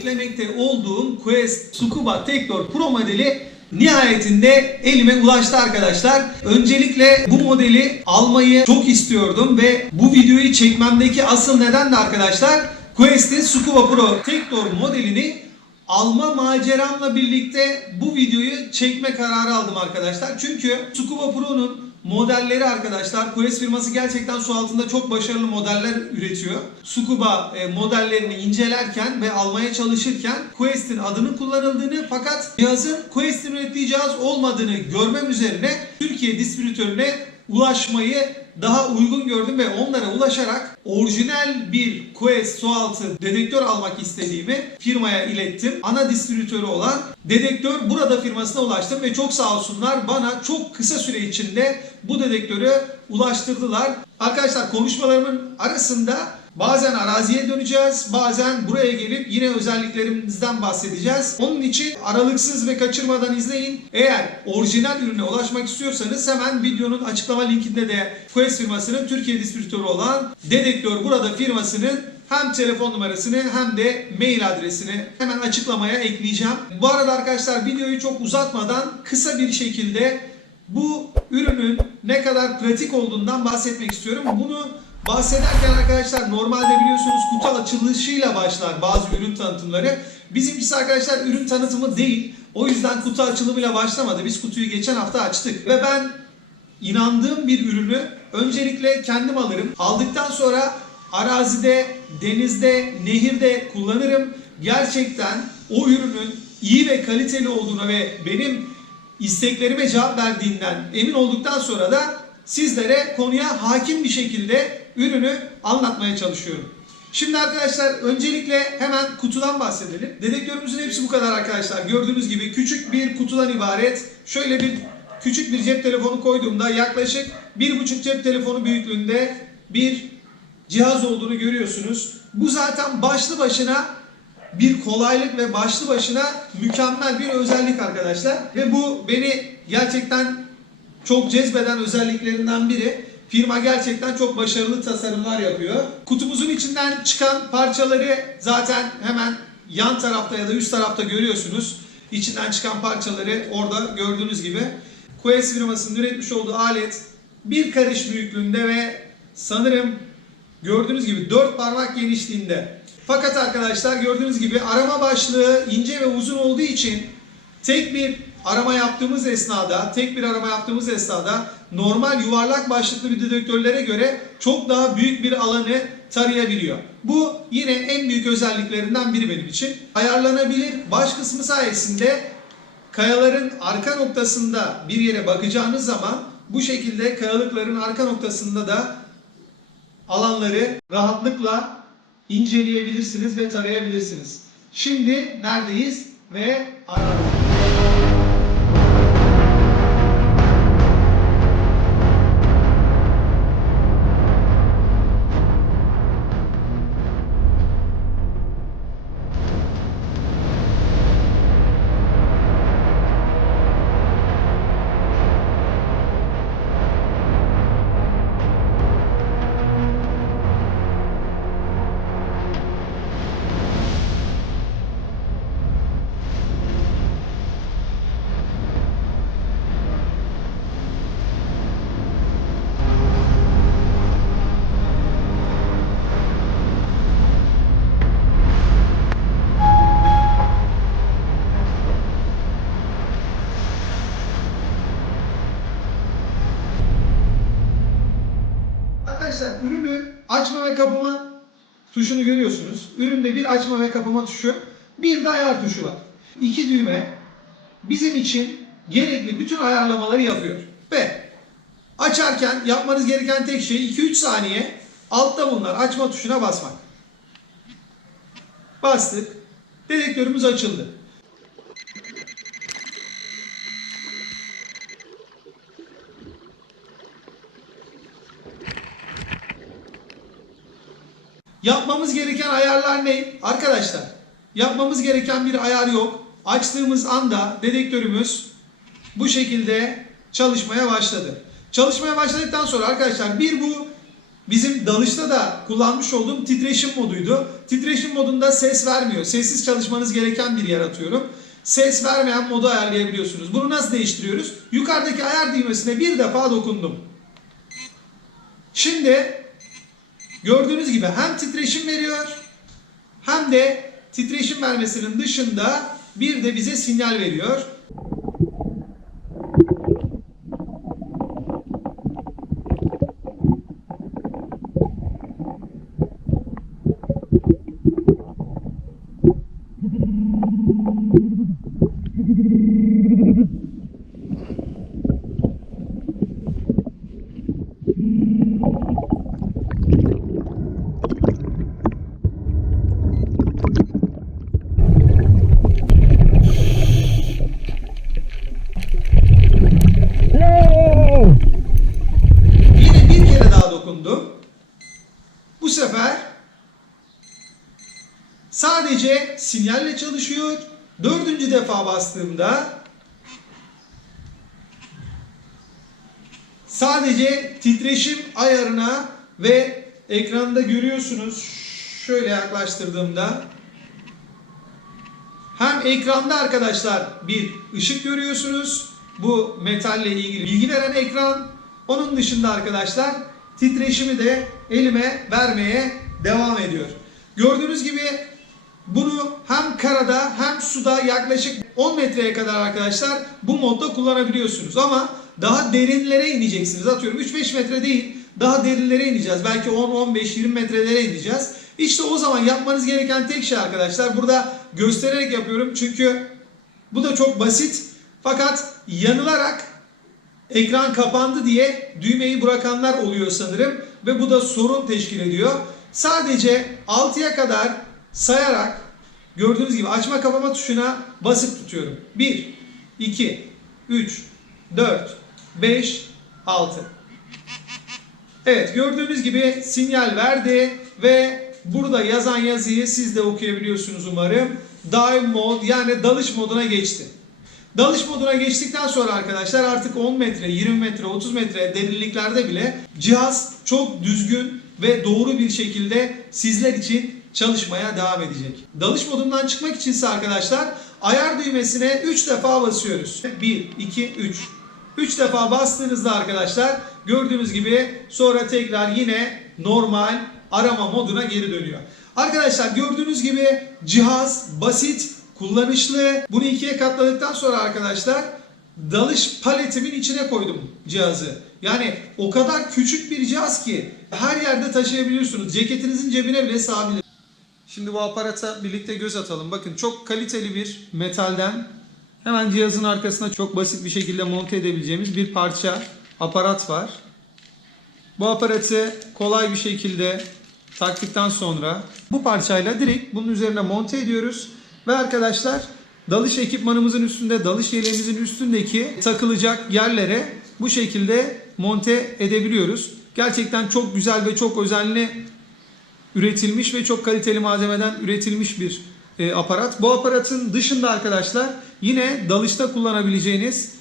beklemekte olduğum Quest Tsukuba Tektor Pro modeli nihayetinde elime ulaştı arkadaşlar. Öncelikle bu modeli almayı çok istiyordum ve bu videoyu çekmemdeki asıl neden de arkadaşlar Quest'in Tsukuba Pro Tektor modelini alma maceramla birlikte bu videoyu çekme kararı aldım arkadaşlar. Çünkü Tsukuba Pro'nun modelleri arkadaşlar, Quest firması gerçekten su altında çok başarılı modeller üretiyor. Tsukuba modellerini incelerken ve almaya çalışırken Quest'in adının kullanıldığını fakat cihazın Quest'in ürettiği cihaz olmadığını görmem üzerine Türkiye distribütörüne ulaşmayı daha uygun gördüm ve onlara ulaşarak orijinal bir Quest sualtı dedektör almak istediğimi firmaya ilettim. Ana distribütörü olan Dedektör Burada firmasına ulaştım ve çok sağ olsunlar bana çok kısa süre içinde bu dedektörü ulaştırdılar. Arkadaşlar konuşmalarımın arasında bazen araziye döneceğiz, bazen buraya gelip yine özelliklerimizden bahsedeceğiz. Onun için aralıksız ve kaçırmadan izleyin. Eğer orijinal ürüne ulaşmak istiyorsanız hemen videonun açıklama linkinde de Quest firmasının Türkiye distribütörü olan Dedektör Burada firmasının hem telefon numarasını hem de mail adresini hemen açıklamaya ekleyeceğim. Bu arada arkadaşlar videoyu çok uzatmadan kısa bir şekilde bu ürünün ne kadar pratik olduğundan bahsetmek istiyorum. Bunu bahsederken arkadaşlar normalde biliyorsunuz kutu açılışıyla başlar bazı ürün tanıtımları. Bizimkisi arkadaşlar ürün tanıtımı değil. O yüzden kutu açılımıyla başlamadı. Biz kutuyu geçen hafta açtık. Ve ben inandığım bir ürünü öncelikle kendim alırım. Aldıktan sonra arazide, denizde, nehirde kullanırım. Gerçekten o ürünün iyi ve kaliteli olduğuna ve benim isteklerime cevap verdiğinden emin olduktan sonra da sizlere konuya hakim bir şekilde ürünü anlatmaya çalışıyorum. Şimdi arkadaşlar öncelikle hemen kutudan bahsedelim. Dedektörümüzün hepsi bu kadar arkadaşlar. Gördüğünüz gibi küçük bir kutudan ibaret. Şöyle bir küçük bir cep telefonu koyduğumda yaklaşık 1,5 cep telefonu büyüklüğünde bir cihaz olduğunu görüyorsunuz. Bu zaten başlı başına bir kolaylık ve başlı başına mükemmel bir özellik arkadaşlar. Ve bu beni gerçekten çok cezbeden özelliklerinden biri. Firma gerçekten çok başarılı tasarımlar yapıyor. Kutumuzun içinden çıkan parçaları zaten hemen yan tarafta ya da üst tarafta görüyorsunuz. İçinden çıkan parçaları orada gördüğünüz gibi. Quest firmasının üretmiş olduğu alet bir karış büyüklüğünde ve sanırım gördüğünüz gibi 4 parmak genişliğinde. Fakat arkadaşlar gördüğünüz gibi arama başlığı ince ve uzun olduğu için tek bir arama yaptığımız esnada normal yuvarlak başlıklı bir dedektörlere göre çok daha büyük bir alanı tarayabiliyor. Bu yine en büyük özelliklerinden biri benim için. Ayarlanabilir baş kısmı sayesinde kayaların arka noktasında bir yere bakacağınız zaman bu şekilde kayalıkların arka noktasında da alanları rahatlıkla inceleyebilirsiniz ve tarayabilirsiniz. Şimdi neredeyiz ve arazi. Arkadaşlar ürünü açma ve kapama tuşunu görüyorsunuz. Üründe bir açma ve kapama tuşu, bir de ayar tuşu var. İki düğme bizim için gerekli bütün ayarlamaları yapıyor. Ve açarken yapmanız gereken tek şey 2-3 saniye altta bulunan açma tuşuna basmak. Bastık. Dedektörümüz açıldı. Yapmamız gereken ayarlar ne? Arkadaşlar, yapmamız gereken bir ayar yok. Açtığımız anda dedektörümüz bu şekilde çalışmaya başladı. Çalışmaya başladıktan sonra arkadaşlar bu bizim dalışta da kullanmış olduğum titreşim moduydu. Titreşim modunda ses vermiyor. Sessiz çalışmanız gereken bir yer atıyorum. Ses vermeyen modu ayarlayabiliyorsunuz. Bunu nasıl değiştiriyoruz? Yukarıdaki ayar düğmesine bir defa dokundum. Şimdi gördüğünüz gibi hem titreşim veriyor hem de titreşim vermesinin dışında bir de bize sinyal veriyor. Yine bir kere daha dokundum. Bu sefer sadece sinyalle çalışıyor. Dördüncü defa bastığımda sadece titreşim ayarına ve ekranda görüyorsunuz, şöyle yaklaştırdığımda hem ekranda arkadaşlar bir ışık görüyorsunuz. Bu metalle ilgili bilgi veren ekran. Onun dışında arkadaşlar titreşimi de elime vermeye devam ediyor. Gördüğünüz gibi bunu hem karada hem suda yaklaşık 10 metreye kadar arkadaşlar bu modda kullanabiliyorsunuz. Ama daha derinlere ineceksiniz. Atıyorum 3-5 metre değil, daha derinlere ineceğiz. Belki 10-15-20 metrelere ineceğiz. İşte o zaman yapmanız gereken tek şey arkadaşlar, burada göstererek yapıyorum çünkü bu da çok basit. Fakat yanılarak ekran kapandı diye düğmeyi bırakanlar oluyor sanırım ve bu da sorun teşkil ediyor. Sadece 6'ya kadar sayarak gördüğünüz gibi açma kapama tuşuna basıp tutuyorum. 1, 2, 3, 4, 5, 6. Evet, gördüğünüz gibi sinyal verdi ve burada yazan yazıyı siz de okuyabiliyorsunuz umarım. Dive mode, yani dalış moduna geçti. Dalış moduna geçtikten sonra arkadaşlar artık 10 metre, 20 metre, 30 metre derinliklerde bile cihaz çok düzgün ve doğru bir şekilde sizler için çalışmaya devam edecek. Dalış modundan çıkmak içinse arkadaşlar ayar düğmesine 3 defa basıyoruz. 1, 2, 3. 3 defa bastığınızda arkadaşlar gördüğünüz gibi sonra tekrar yine normal arama moduna geri dönüyor. Arkadaşlar gördüğünüz gibi cihaz basit, kullanışlı. Bunu ikiye katladıktan sonra arkadaşlar dalış paletimin içine koydum cihazı. Yani o kadar küçük bir cihaz ki her yerde taşıyabiliyorsunuz. Ceketinizin cebine bile sığabilir. Şimdi bu aparata birlikte göz atalım. Bakın çok kaliteli bir metalden hemen cihazın arkasına çok basit bir şekilde monte edebileceğimiz bir parça aparat var. Bu aparatı kolay bir şekilde taktıktan sonra bu parçayla direkt bunun üzerine monte ediyoruz. Ve arkadaşlar dalış ekipmanımızın üstünde, dalış yeleğimizin üstündeki takılacak yerlere bu şekilde monte edebiliyoruz. Gerçekten çok güzel ve çok özenli üretilmiş ve çok kaliteli malzemeden üretilmiş bir aparat. Bu aparatın dışında arkadaşlar yine dalışta kullanabileceğiniz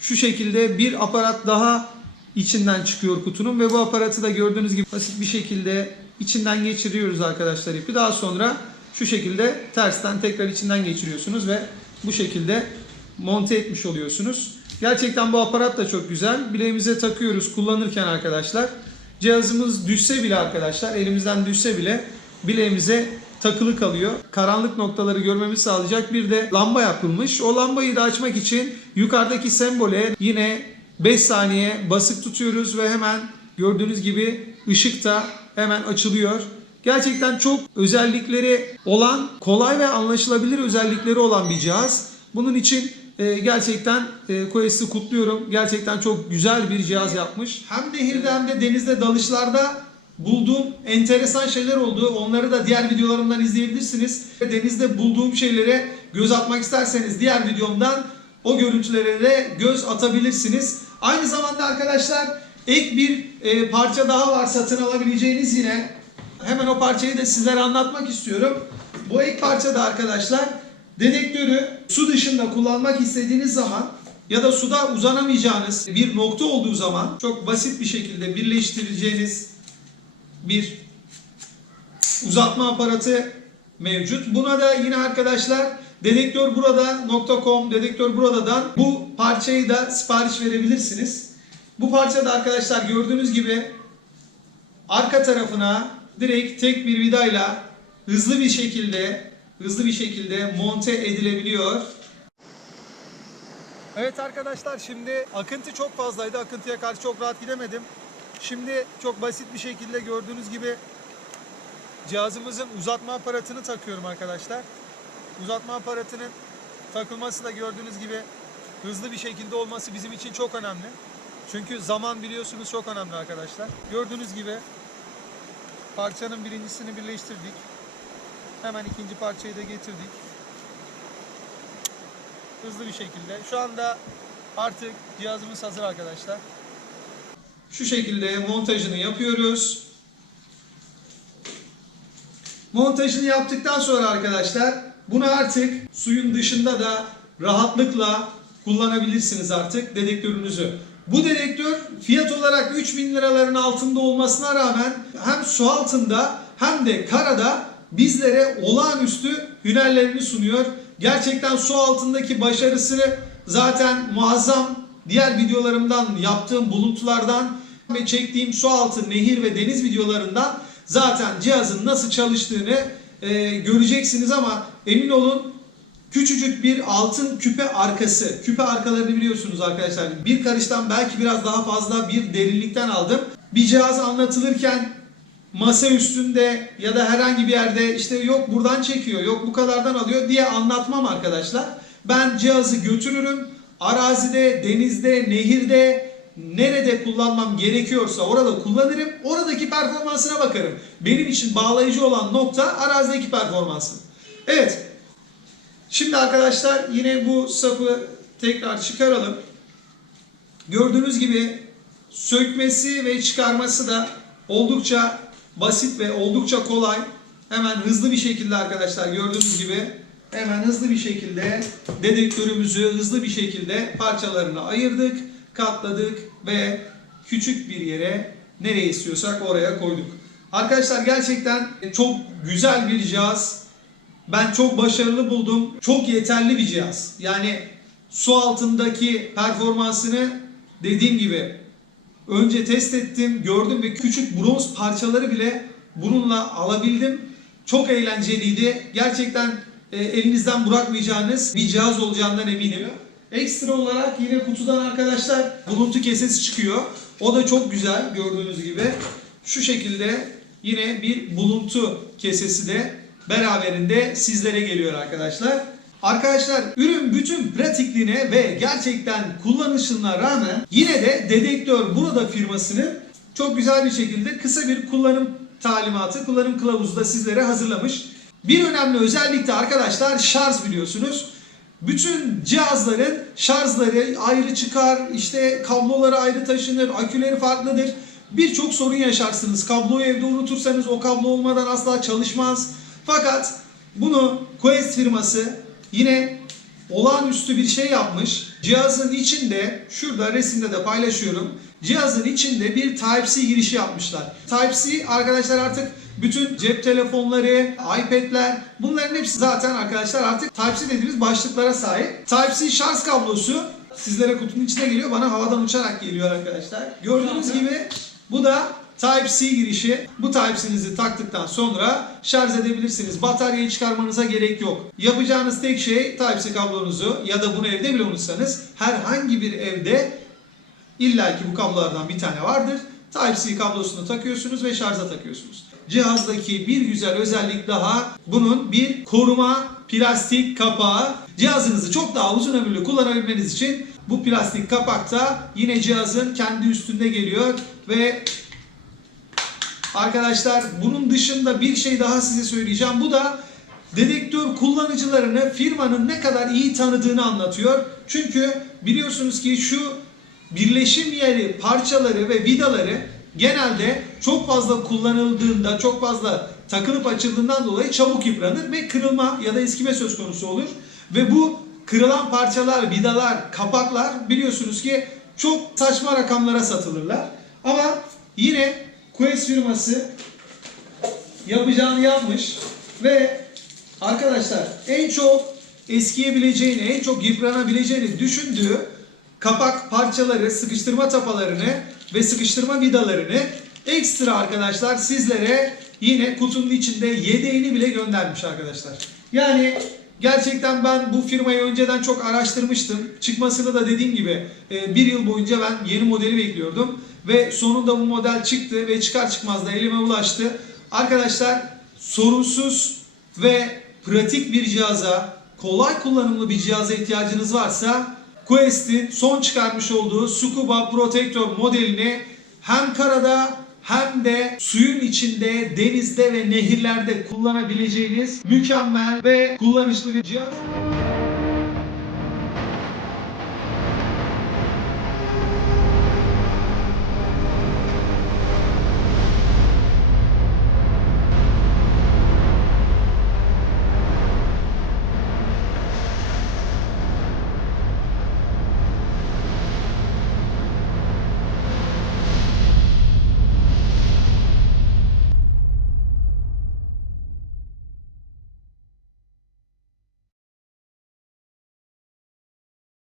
şu şekilde bir aparat daha içinden çıkıyor kutunun ve bu aparatı da gördüğünüz gibi basit bir şekilde içinden geçiriyoruz arkadaşlar ipi. Daha sonra şu şekilde tersten tekrar içinden geçiriyorsunuz ve bu şekilde monte etmiş oluyorsunuz. Gerçekten bu aparat da çok güzel. Bileğimize takıyoruz kullanırken arkadaşlar. Cihazımız düşse bile arkadaşlar, elimizden düşse bile bileğimize takılı kalıyor. Karanlık noktaları görmemizi sağlayacak bir de lamba yapılmış. O lambayı da açmak için yukarıdaki sembole yine 5 saniye basık tutuyoruz ve hemen gördüğünüz gibi ışık da hemen açılıyor. Gerçekten çok özellikleri olan, kolay ve anlaşılabilir özellikleri olan bir cihaz. Bunun için gerçekten Quest'i kutluyorum. Gerçekten çok güzel bir cihaz yapmış. Hem nehirde hem de denizde dalışlarda bulduğum enteresan şeyler oldu. Onları da diğer videolarımdan izleyebilirsiniz. Denizde bulduğum şeylere göz atmak isterseniz diğer videomdan o görüntülere de göz atabilirsiniz. Aynı zamanda arkadaşlar ek bir parça daha var satın alabileceğiniz yine. Hemen o parçayı da sizlere anlatmak istiyorum. Bu ek parça da arkadaşlar dedektörü su dışında kullanmak istediğiniz zaman ya da suda uzanamayacağınız bir nokta olduğu zaman çok basit bir şekilde birleştireceğiniz bir uzatma aparatı mevcut. Buna da yine arkadaşlar dedektörburada.com, Dedektörburada'dan bu parçayı da sipariş verebilirsiniz. Bu parça da arkadaşlar gördüğünüz gibi arka tarafına direkt tek bir vidayla hızlı bir şekilde monte edilebiliyor. Evet arkadaşlar, şimdi akıntı çok fazlaydı. Akıntıya karşı çok rahat gidemedim. Şimdi çok basit bir şekilde gördüğünüz gibi cihazımızın uzatma aparatını takıyorum arkadaşlar. Uzatma aparatının takılması da gördüğünüz gibi hızlı bir şekilde olması bizim için çok önemli. Çünkü zaman biliyorsunuz çok önemli arkadaşlar. Gördüğünüz gibi parçanın birincisini birleştirdik. Hemen ikinci parçayı da getirdik. Hızlı bir şekilde. Şu anda artık cihazımız hazır arkadaşlar. Şu şekilde montajını yapıyoruz. Montajını yaptıktan sonra arkadaşlar bunu artık suyun dışında da rahatlıkla kullanabilirsiniz artık dedektörünüzü. Bu dedektör fiyat olarak 3000 liraların altında olmasına rağmen hem su altında hem de karada bizlere olağanüstü hünerlerini sunuyor. Gerçekten su altındaki başarısı zaten muazzam. Diğer videolarımdan, yaptığım buluntulardan ve çektiğim su altı, nehir ve deniz videolarından zaten cihazın nasıl çalıştığını göreceksiniz ama emin olun küçücük bir altın küpe arkası. Küpe arkalarını biliyorsunuz arkadaşlar. Bir karıştan belki biraz daha fazla bir derinlikten aldım. Bir cihaz anlatılırken masa üstünde ya da herhangi bir yerde işte yok buradan çekiyor, yok bu kadardan alıyor diye anlatmam arkadaşlar. Ben cihazı götürürüm. Arazide, denizde, nehirde, nerede kullanmam gerekiyorsa orada kullanırım. Oradaki performansına bakarım. Benim için bağlayıcı olan nokta arazideki performansı. Evet. Şimdi arkadaşlar yine bu sapı tekrar çıkaralım. Gördüğünüz gibi sökmesi ve çıkarması da oldukça basit ve oldukça kolay. Hemen hızlı bir şekilde arkadaşlar gördüğünüz gibi hemen hızlı bir şekilde dedektörümüzü hızlı bir şekilde parçalarına ayırdık, katladık ve küçük bir yere nereye istiyorsak oraya koyduk. Arkadaşlar gerçekten çok güzel bir cihaz. Ben çok başarılı buldum. Çok yeterli bir cihaz. Yani su altındaki performansını dediğim gibi önce test ettim, gördüm ve küçük bronz parçaları bile bununla alabildim. Çok eğlenceliydi. Gerçekten elinizden bırakmayacağınız bir cihaz olacağından eminim. Ekstra olarak yine kutudan arkadaşlar buluntu kesesi çıkıyor. O da çok güzel gördüğünüz gibi. Şu şekilde yine bir buluntu kesesi de beraberinde sizlere geliyor arkadaşlar. Arkadaşlar ürün bütün pratikliğine ve gerçekten kullanışına rağmen yine de Dedektörburada firmasının çok güzel bir şekilde kısa bir kullanım talimatı, kullanım kılavuzu da sizlere hazırlamış. Bir önemli özellik de arkadaşlar şarj biliyorsunuz. Bütün cihazların şarjları ayrı çıkar, işte kabloları ayrı taşınır, aküleri farklıdır. Birçok sorun yaşarsınız. Kabloyu evde unutursanız o kablo olmadan asla çalışmaz. Fakat bunu Quest firması yine olağanüstü bir şey yapmış. Cihazın içinde, şurada resimde de paylaşıyorum. Cihazın içinde bir Type-C girişi yapmışlar. Type-C arkadaşlar artık bütün cep telefonları, iPad'ler bunların hepsi zaten arkadaşlar artık Type-C dediğimiz başlıklara sahip. Type-C şarj kablosu sizlere kutunun içine geliyor. Bana havadan uçarak geliyor arkadaşlar. Gördüğünüz gibi bu da Type-C girişi. Bu Type-C'nizi taktıktan sonra şarj edebilirsiniz. Bataryayı çıkarmanıza gerek yok. Yapacağınız tek şey Type-C kablonuzu ya da bunu evde bile unutsanız herhangi bir evde illaki bu kablolardan bir tane vardır. Type-C kablosunu takıyorsunuz ve şarja takıyorsunuz. Cihazdaki bir güzel özellik daha bunun bir koruma plastik kapağı. Cihazınızı çok daha uzun ömürlü kullanabilmeniz için bu plastik kapak da yine cihazın kendi üstünde geliyor ve arkadaşlar bunun dışında bir şey daha size söyleyeceğim. Bu da dedektör kullanıcılarını firmanın ne kadar iyi tanıdığını anlatıyor. Çünkü biliyorsunuz ki şu birleşim yeri parçaları ve vidaları genelde çok fazla kullanıldığında, çok fazla takılıp açıldığından dolayı çabuk yıpranır ve kırılma ya da eskime söz konusu olur. Ve bu kırılan parçalar, vidalar, kapaklar biliyorsunuz ki çok saçma rakamlara satılırlar. Ama yine Quest firması yapacağını yapmış ve arkadaşlar en çok eskiyebileceğini, en çok yıpranabileceğini düşündüğü kapak parçaları, sıkıştırma tapalarını ve sıkıştırma vidalarını ekstra arkadaşlar sizlere yine kutunun içinde yedeğini bile göndermiş arkadaşlar. Yani gerçekten ben bu firmayı önceden çok araştırmıştım. Çıkmasını da dediğim gibi bir yıl boyunca ben yeni modeli bekliyordum. Ve sonunda bu model çıktı ve çıkar çıkmaz da elime ulaştı. Arkadaşlar sorunsuz ve pratik bir cihaza, kolay kullanımlı bir cihaza ihtiyacınız varsa Quest'in son çıkarmış olduğu Scuba Protector modelini hem karada hem de suyun içinde, denizde ve nehirlerde kullanabileceğiniz mükemmel ve kullanışlı bir cihaz.